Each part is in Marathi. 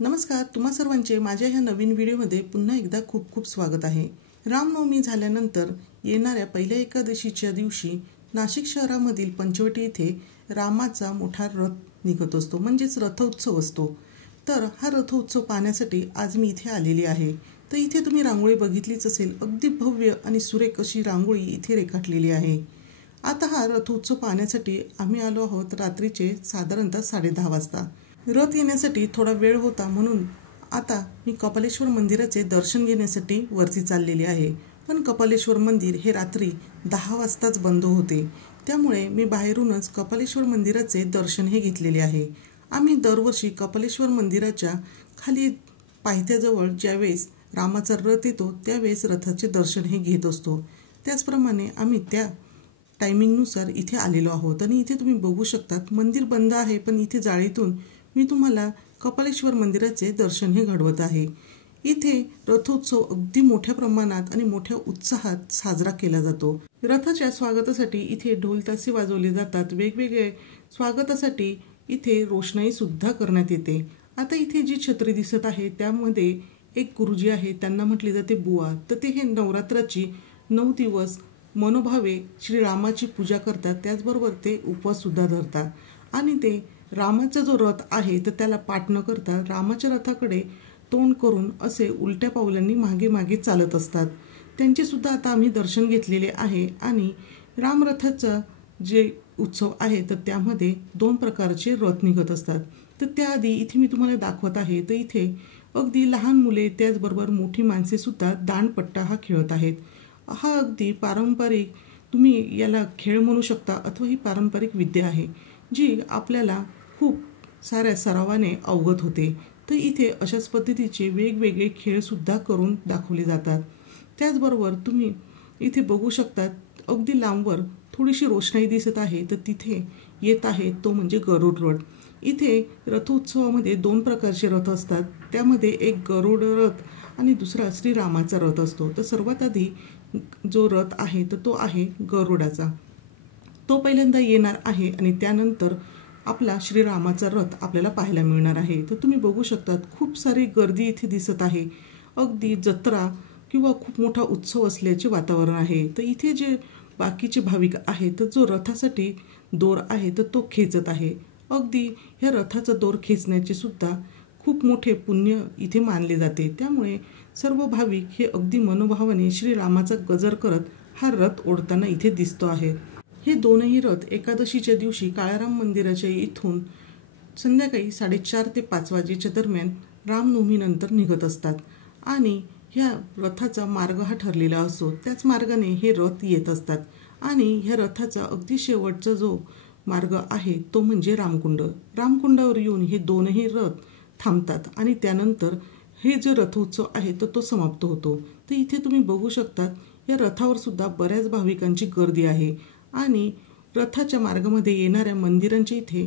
नमस्कार, तुम्हा सर्वांचे माझ्या ह्या नवीन व्हिडिओमध्ये पुन्हा एकदा खूप खूप स्वागत आहे। रामनवमी झाल्यानंतर येणाऱ्या पहिल्या एकादशीच्या दिवशी नाशिक शहरामधील पंचवटी येथे रामाचा मोठा रथ निघत असतो, म्हणजेच रथोत्सव असतो। तर हा रथोत्सव पाहण्यासाठी आज मी इथे आलेली आहे। तर इथे तुम्ही रांगोळी बघितलीच असेल, अगदी भव्य आणि सुरेख अशी रांगोळी इथे रेखाटलेली आहे। आता हा रथोत्सव पाहण्यासाठी आम्ही आलो आहोत रात्रीचे साधारणतः 10:30 वाजता। रथ येण्यासाठी थोडा वेळ होता, म्हणून आता मी कपालेश्वर मंदिराचे दर्शन घेण्यासाठी वरती चाललेले आहे। पण कपालेश्वर मंदिर हे रात्री 10 वाजताच बंद होते, त्यामुळे मी बाहेरूनच कपालेश्वर मंदिराचे दर्शन हे घेतलेले आहे। आम्ही दरवर्षी कपालेश्वर मंदिराच्या खाली पायथ्याजवळ ज्यावेळेस रामाचा रथ येतो त्यावेळेस रथाचे दर्शन हे घेत असतो। त्याचप्रमाणे आम्ही त्या टायमिंगनुसार इथे आलेलो आहोत आणि इथे तुम्ही बघू शकतात मंदिर बंद आहे, पण इथे जाळीतून मी तुम्हाला कपालेश्वर मंदिराचे दर्शन हे घडवत आहे। इथे रथोत्सव अगदी मोठ्या प्रमाणात आणि मोठ्या उत्साहात साजरा केला जातो। रथाच्या स्वागतासाठी इथे ढोल ताशे वाजवले जातात। वेगवेगळे स्वागतासाठी इथे रोषणाई सुद्धा करण्यात येते। आता इथे जी छत्री दिसत आहे त्यामध्ये एक गुरुजी आहे, त्यांना म्हटले जाते बुवा। तर ते हे नवरात्राची 9 दिवस मनोभावे श्री रामाची पूजा करतात, त्याचबरोबर ते उपवास सुद्धा धरतात आणि ते रामाचा जो रथ आहे तर त्याला पाठ न करता रामाच्या रथाकडे तोंड करून असे उलट्या पावलांनी मागे मागे चालत असतात। त्यांचे सुद्धा आता आम्ही दर्शन घेतलेले आहे आणि रामरथाचा जे उत्सव आहे तर त्यामध्ये 2 प्रकारचे रथ निघत असतात। तर त्याआधी इथे मी तुम्हाला दाखवत आहे, तर इथे अगदी लहान मुले त्याचबरोबर मोठी माणसे सुद्धा दांडपट्टा हा खेळत आहेत। हा अगदी पारंपरिक, तुम्ही याला खेळ म्हणू शकता अथवा ही पारंपरिक विद्या आहे जी आपल्याला खूप साऱ्या सरावाने अवगत होते। तर इथे अशाच पद्धतीचे वेगवेगळे खेळ सुद्धा करून दाखवले जातात। त्याचबरोबर तुम्ही इथे बघू शकता अगदी लांबवर थोडीशी रोषणाई दिसत आहे, तर तिथे येत आहे तो म्हणजे गरुड रथ। इथे रथोत्सवामध्ये 2 प्रकारचे रथ असतात, त्यामध्ये एक गरुड रथ आणि दुसरा श्रीरामाचा रथ असतो। तर सर्वात आधी जो रथ आहे तर तो आहे गरुडाचा, तो पहिल्यांदा येणार आहे आणि त्यानंतर आपला श्रीरामाचा रथ आपल्याला पाहायला मिळणार आहे। तर तुम्ही बघू शकतात खूप सारी गर्दी इथे दिसत आहे, अगदी जत्रा किंवा खूप मोठा उत्सव असल्याचे वातावरण आहे। तर इथे जे बाकीचे भाविक आहेत तर जो रथासाठी दोर आहे तर तो खेचत आहे। अगदी ह्या रथाचा दोर खेचण्याचे सुद्धा खूप मोठे पुण्य इथे मानले जाते, त्यामुळे सर्व भाविक हे अगदी मनोभावाने श्रीरामाचा गजर करत हा रथ ओढताना इथे दिसतो आहे। हे दोनही रथ एकादशीच्या दिवशी काळाराम मंदिराच्या इथून संध्याकाळी 4:30 ते 5 वाजेच्या दरम्यान रामनवमीनंतर निघत असतात आणि ह्या रथाचा मार्ग हा ठरलेला असतो, त्याच मार्गाने हे रथ येत असतात आणि ह्या रथाचा अगदी शेवटचा जो मार्ग आहे तो म्हणजे रामकुंड। रामकुंडावर येऊन हे दोनही रथ थांबतात आणि त्यानंतर हे जे रथोत्सव आहे तर तो समाप्त होतो। तर इथे तुम्ही बघू शकतात या रथावर सुद्धा बऱ्याच भाविकांची गर्दी आहे आणि रथाच्या मार्गामध्ये येणाऱ्या मंदिरांच्या इथे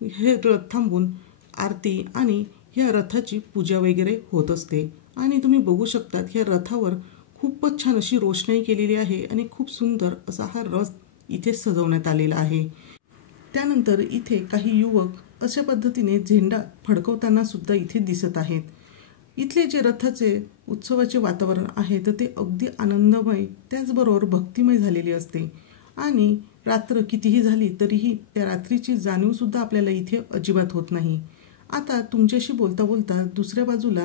हे रथ थांबून आरती आणि ह्या रथाची पूजा वगैरे होत असते। आणि तुम्ही बघू शकतात ह्या रथावर खूपच छान अशी रोषणाई केलेली आहे आणि खूप सुंदर असा हा रथ इथे सजवण्यात आलेला आहे। त्यानंतर इथे काही युवक अशा पद्धतीने झेंडा फडकवताना सुद्धा इथे दिसत आहेत। इथले जे रथाचे उत्सवाचे वातावरण आहे तर ते अगदी आनंदमय त्याचबरोबर भक्तिमय झालेले असते आणि रात्र कितीही झाली तरीही त्या रात्रीची जाणीव सुद्धा आपल्याला इथे अजिबात होत नाही। आता तुमच्याशी बोलता बोलता दुसऱ्या बाजूला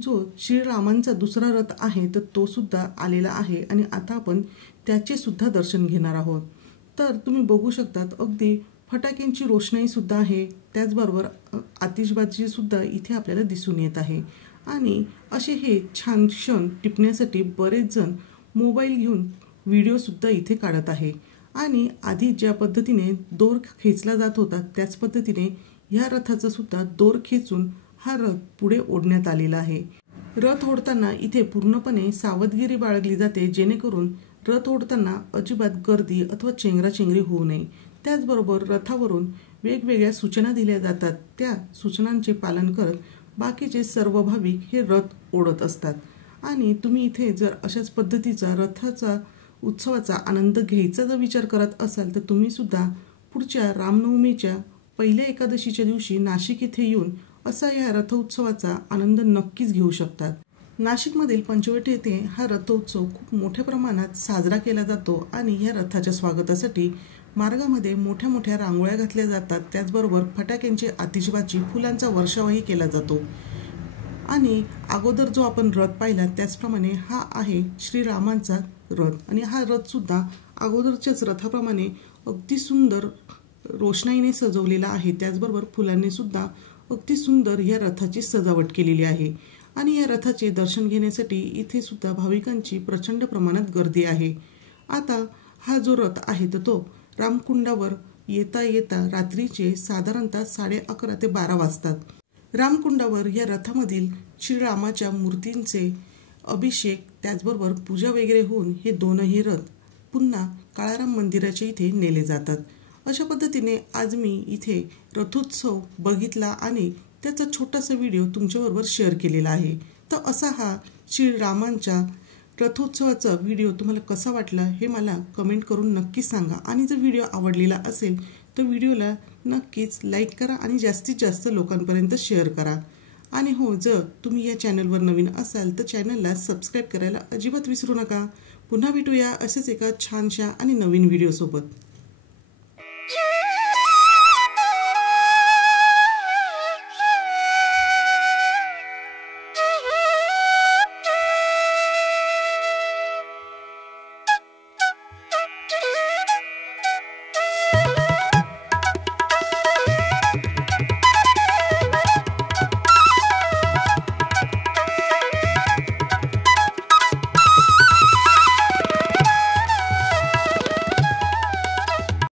जो श्रीरामांचा दुसरा रथ आहे तर तो सुद्धा आलेला आहे आणि आता आपण त्याचे सुद्धा दर्शन घेणार आहोत। तर तुम्ही बघू शकतात अगदी फटाक्यांची रोषणाई सुद्धा आहे, त्याचबरोबर आतिषबाजी सुद्धा इथे आपल्याला दिसून येत आहे आणि असे हे छान क्षण टिपण्यासाठी बरेच जण मोबाईल घेऊन व्हिडिओ सुद्धा इथे काढत आहे आणि आधी ज्या पद्धतीने दोर खेचला जात होता त्याच पद्धतीने ह्या रथाचा सुद्धा दोर खेचून हा रथ पुढे ओढण्यात आलेला आहे। रथ ओढताना इथे पूर्णपणे सावधगिरी बाळगली जाते, जेणेकरून रथ ओढताना अजिबात गर्दी अथवा चेंगराचेंगरी होऊ नये। त्याचबरोबर रथावरून वेगवेगळ्या सूचना दिल्या जातात, त्या सूचनांचे पालन करत बाकीचे सर्व भाविक हे रथ ओढत असतात आणि तुम्ही इथे जर अशाच पद्धतीचा रथाचा उत्सवाचा आनंद घ्यायचा जर विचार करत असाल तर तुम्ही सुद्धा पुढच्या रामनवमीच्या पहिल्या एकादशीच्या दिवशी नाशिक येथे येऊन असा या रथोत्सवाचा आनंद नक्कीच घेऊ शकतात। नाशिकमधील पंचवटी येथे हा रथोत्सव खूप मोठ्या प्रमाणात साजरा केला जातो आणि या रथाच्या स्वागतासाठी मार्गामध्ये मोठ्या मोठ्या रांगोळ्या घातल्या जातात। त्याचबरोबर फटाक्यांची आतिषबाजी, फुलांचा वर्षावही केला जातो। आणि अगोदर जो आपण रथ पाहिला त्याचप्रमाणे हा आहे श्रीरामांचा रथ आणि हा रथ सुद्धा अगोदरच्याच रथाप्रमाणे अगदी सुंदर रोषणाईने सजवलेला आहे। त्याचबरोबर फुलांनी सुद्धा अगदी सुंदर या रथाची सजावट केलेली आहे आणि या रथाचे दर्शन घेण्यासाठी इथे सुद्धा भाविकांची प्रचंड प्रमाणात गर्दी आहे। आता हा जो रथ आहे तो रामकुंडावर येता येता रात्रीचे साधारणतः 11:30 ते 12 वाजतात। रामकुंडावर या रथामधील श्रीरामाच्या मूर्तींचे अभिषेक त्याचबरोबर पूजा वगैरे होऊन हे दोनही रथ पुन्हा काळाराम मंदिराच्या इथे नेले जातात। अशा पद्धतीने आज मी इथे रथोत्सव बघितला आणि त्याचा छोटासा व्हिडिओ तुमच्याबरोबर शेअर केलेला आहे। तर असा हा श्रीरामांच्या रथोत्सवाचा व्हिडिओ तुम्हाला कसा वाटला हे मला कमेंट करून नक्कीच सांगा आणि जर व्हिडिओ आवडलेला असेल तर व्हिडिओला नक्कीच लाईक करा आणि जास्तीत जास्त लोकांपर्यंत शेअर करा। आणि हो, जर तुम्ही या चॅनलवर नवीन असाल तर चॅनलला सबस्क्राईब करायला अजिबात विसरू नका। पुन्हा भेटूया असेच एका छानशा आणि नवीन व्हिडिओ सोबत।